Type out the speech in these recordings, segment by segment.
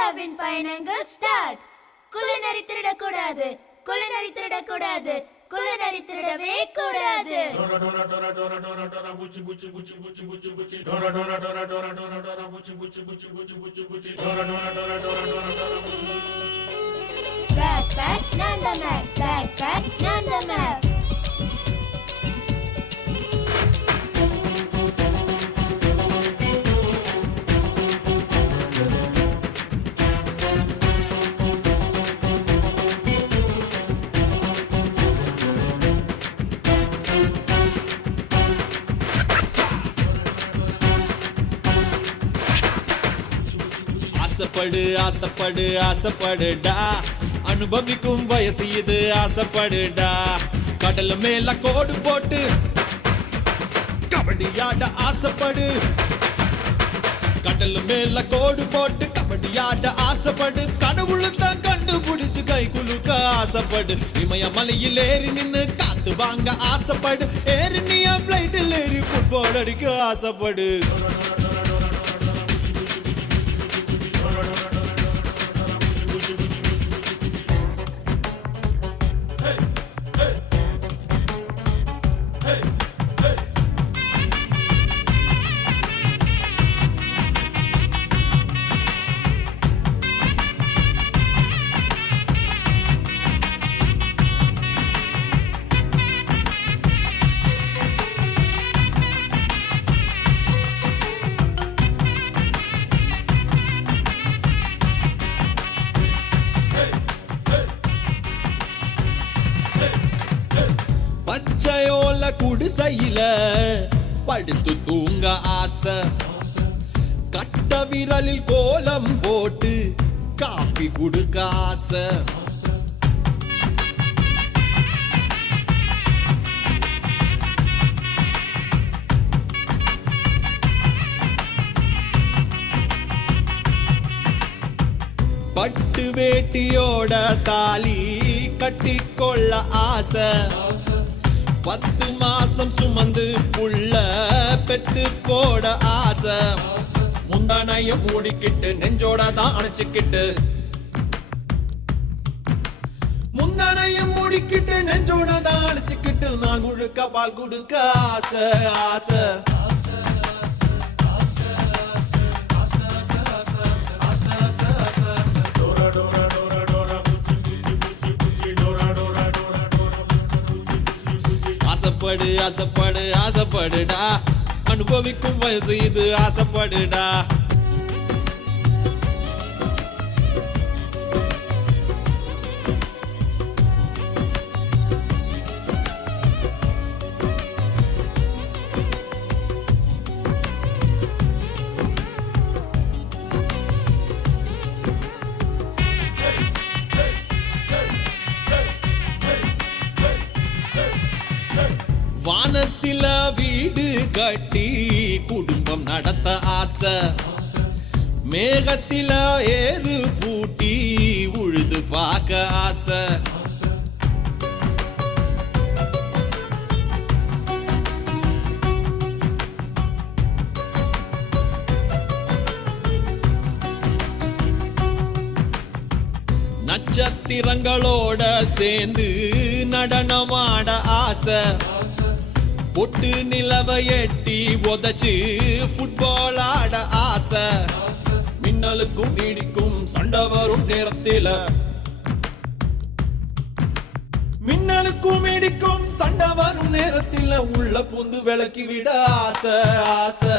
இந்தியாவின் பயணங்கள் ஸ்டார்ட். குள்ளநரி திருடக்கூடாது, குள்ளநரி திருடக்கூடாது, குள்ளநரி திருடவே கூடாது. Backpack Nanda Map, Backpack Nanda Map. ஆசைப்படு ஆசைப்படு ஆசைப்படுடா, அனுபவிக்கும் வயசு இது ஆசைப்படுடா. கடல் மேல கோடு போட்டு கபடியாட ஆசைப்படு, கடல் மேல கோடு போட்டு கபடியாட ஆசைப்படு. கடவுளு தான் கண்டுபிடிச்சு கை குலுக்க ஆசைப்படு. இமயமலையில் ஏறி நின்னு காத்து வாங்க ஆசைப்படு. ஏறி நீ பிளைட்டில் ஏறி ஃபுட்பால் அடிக்க ஆசைப்படு. பச்சையோல குடிசையில படுத்து தூங்க ஆசை, கட்ட விரலில் கோலம் போட்டு காப்பி குடுக்க ஆசை. பட்டு வேட்டியோட தாலி கட்டிக்கொள்ள ஆசை, 10 மாசம் சுமந்து புள்ள பெத்து போட ஆசை. முந்தானைய மூடிக்கிட்டு நெஞ்சோட தான் அணைச்சுக்கிட்டு, முந்தானைய மூடிக்கிட்டு நெஞ்சோட தான் அணைச்சுக்கிட்டு நான் முழுக்க பால் கொடுக்க ஆசை ஆசை. ஆசைப்படு ஆசைப்படு ஆசைப்படுடா, அனுபவிக்கும் வயசு இது ஆசைப்படுடா. வானத்தில வீடு கட்டி குடும்பம் நடத்த ஆசை, மேகத்தில ஏறு பூட்டி உழுது பார்க்க ஆசை. நட்சத்திரங்களோட சேர்ந்து நடனமாட ஆசை, பொட்டு நிலவை எட்டி உதச்சு ஃபுட்பால் ஆட ஆசை. மின்னலுக்கும் நீடிக்கும் சண்டை வரும் நேரத்தில, மின்னலுக்கும் நீடிக்கும் சண்டை வரும் நேரத்தில உள்ள பூந்து விளக்கி விட ஆசை ஆசை.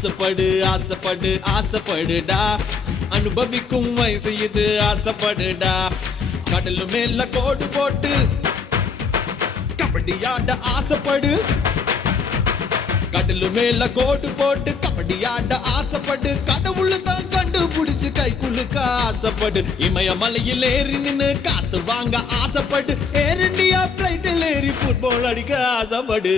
ஆசைப்படு ஆசைப்படு ஆசைப்படுடா, அனுபவிக்கும் வயசு இது ஆசைப்படுடா. கடல் மேல கோடு போட்டு கபடியாட ஆசைப்படு, கடல் மேல கோடு போட்டு கபடியாட ஆசைப்படு. கடவுளு தான் கண்டுபிடிச்சு கை குலுக்க ஆசைப்படு. இமயமலையில் ஏறி நின்னு காத்து வாங்க ஆசைப்படு. ஏர் இந்தியா பிளைட்டில் ஏறி ஃபுட்பால் அடிக்க ஆசைப்படு.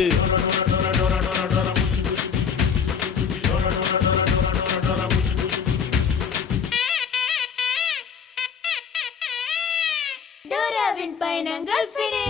டோராவின் பயணங்கள் finish.